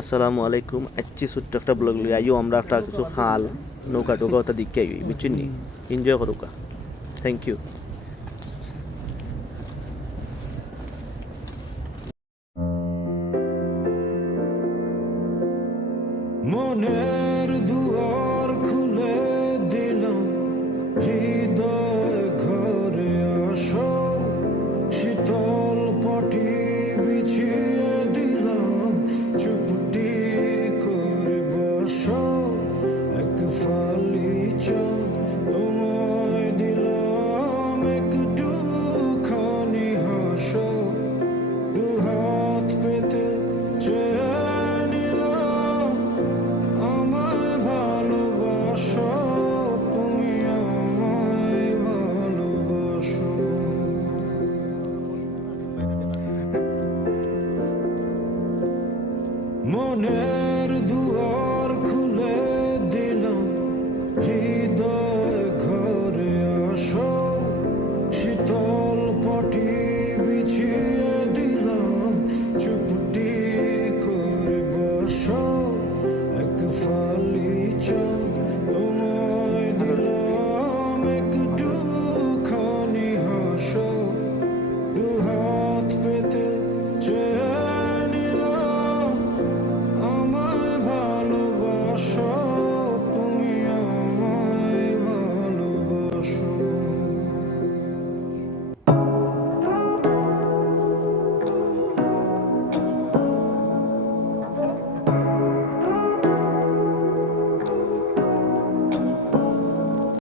আসসালামু আলাইকুম, আচ্ছি ছোট্ট একটা ব্লগ লিয়ে আইও, আমরা একটা কিছু খাল, নৌকা টোকা ওটা দিকে আইই বুঝছেন নি? এনজয় করুকা থ্যাংক ইউ মনের দুয়ার খুলে দিলাম একটু খানি হাসো দু হাত পেতে চেয়ে আমায় ভালোবাসো তুমি আমায় ভালোবাসো মনের দুয়ার